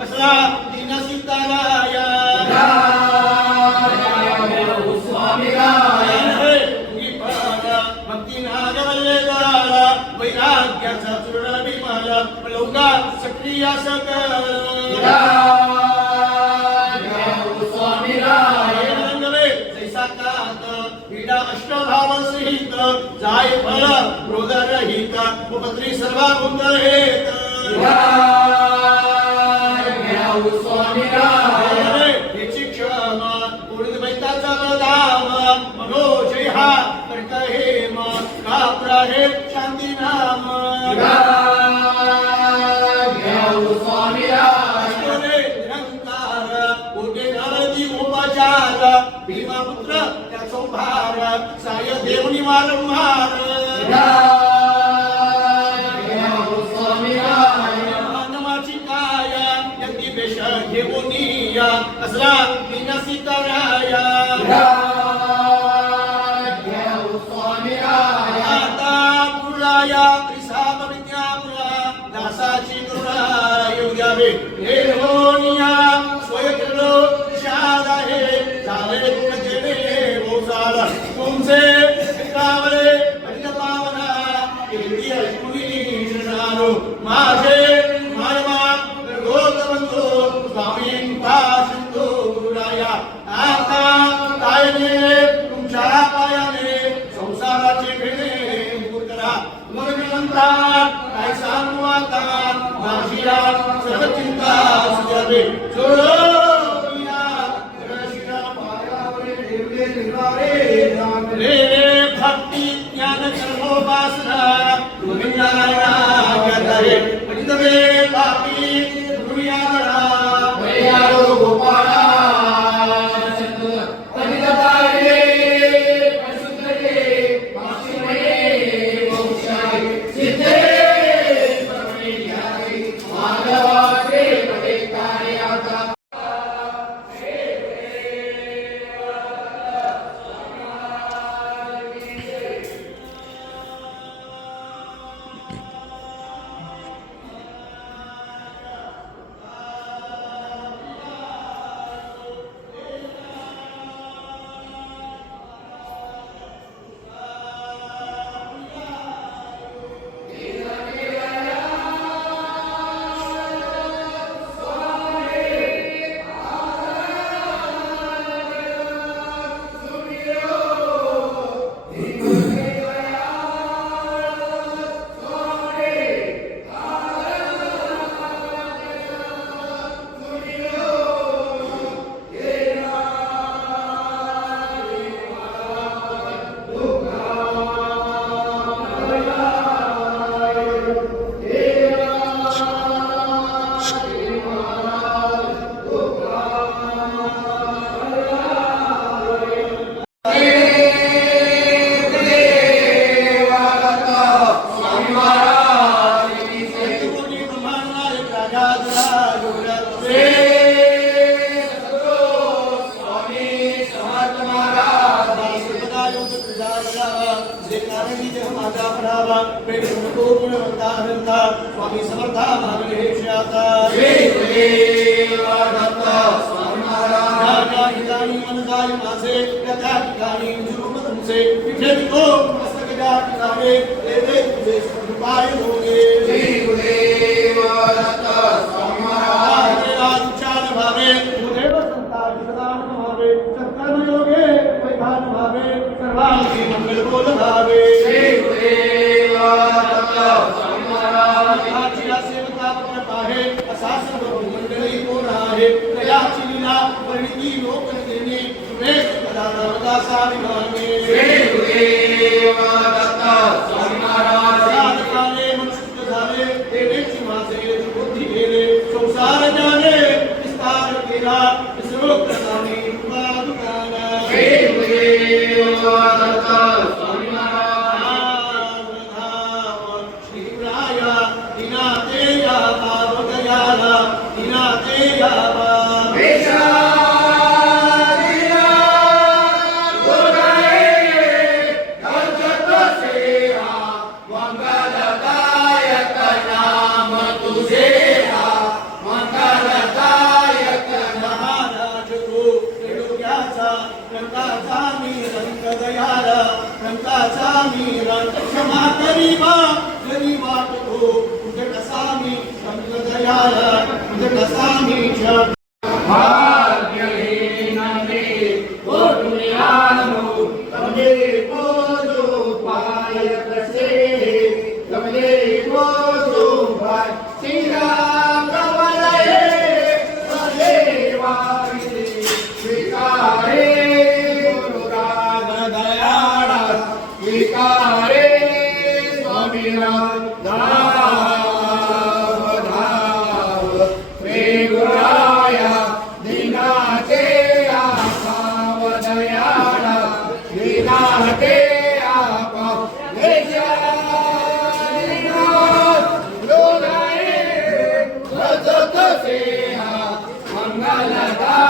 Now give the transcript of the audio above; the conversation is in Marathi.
कसला दीन सीताराया स्वामी भक्ती नागवल्ले दाला वैराग्याचा चूर्ण विमाला लौका सक्रिय सकल स्वामी रंगवे जैसा कात विडा अष्टभाव सहित जाय फल क्रोध रहित उपत्री सर्व गुंडहेत स्वामी क्षमा उडीद बैताचा बदाम मनोजय हा कर्क हेम कापरा हे शांती नाम स्वामी निरंकार कोटे नरदी उपचार भीमापुत्र त्याचो भार साय देवनी वारंवार मानवाची काया यज्ञ वेश घेऊनिया असला दीन सीताराया आता पुराया त्रिसाम विद्यापुरा दासाची करुणा येऊ द्यावे हे होनिया स्वयंकृलो शाद आहे झाले दुःखजेने मोसाल तुमचे कावले पावना केली अश्विनी शरणारो माझे मायमा गोतवंतो स्वामीं पाशंतो गुरुराया आता कायने तुमच्या पायाने संसाराचे भेणे दूर करा मग निरंता काय सांगू आता माझीला सर्व चिंता सुजावे जोडो रे भक्ती ज्ञान कर्मोपासना गोविंदाया करतारे पंडितवे पापी गुरुयारा वैयारो गोपाला पंडितारे परिशुद्धरे मासिमये मोक्षाय सिद्धे परमेश्वराय माधवाचे पदे कार्याता स्वामी समर्था भागलेशाता स्वामी महाराज ठिकाणी मनजाय माझे त्या ठिकाणी जुलूम तुमचे विठे विठो मस्तक ज्या ठिकाणी तेथे तुझे कृपाय होगे स्वामी महाराज आचार भावे मुदेव संता सदान भावे सत्कर्म योगे वैधान भावे सर्वांगी मंगल बोल भावे मंडळी कोण आहे तयाची लीला परिणिती लोकन देणे सुरेश दासा विभागे स्वामी महाराज काले मनशुद्ध झाले देण्याची माझे बुद्धी गेले संसार जाणे विस्तार केला विसरो प्रसाने कृपा दुकाना स्वामी महाराज श्रीराया दिनाते या पावगयाला दिनाते या मंगलदायक नाम तुझे मंगल मीरा क्षमा करीबा जरी वाट हो तुझे कसा मी समज दयाला तुझे कसा मी क्षम भाग्यहीन मी ओ दुनियानो तमले को जो पाय कसे तमले को जो पाय सिरा कमले देवारी स्वीकारे गुरुराग दयाळा स्वीकारे स्वामीनाथ धाव धाव वेगुराया दिनाचे आपाव दयाळा दिनाचे आपाव मंगलदा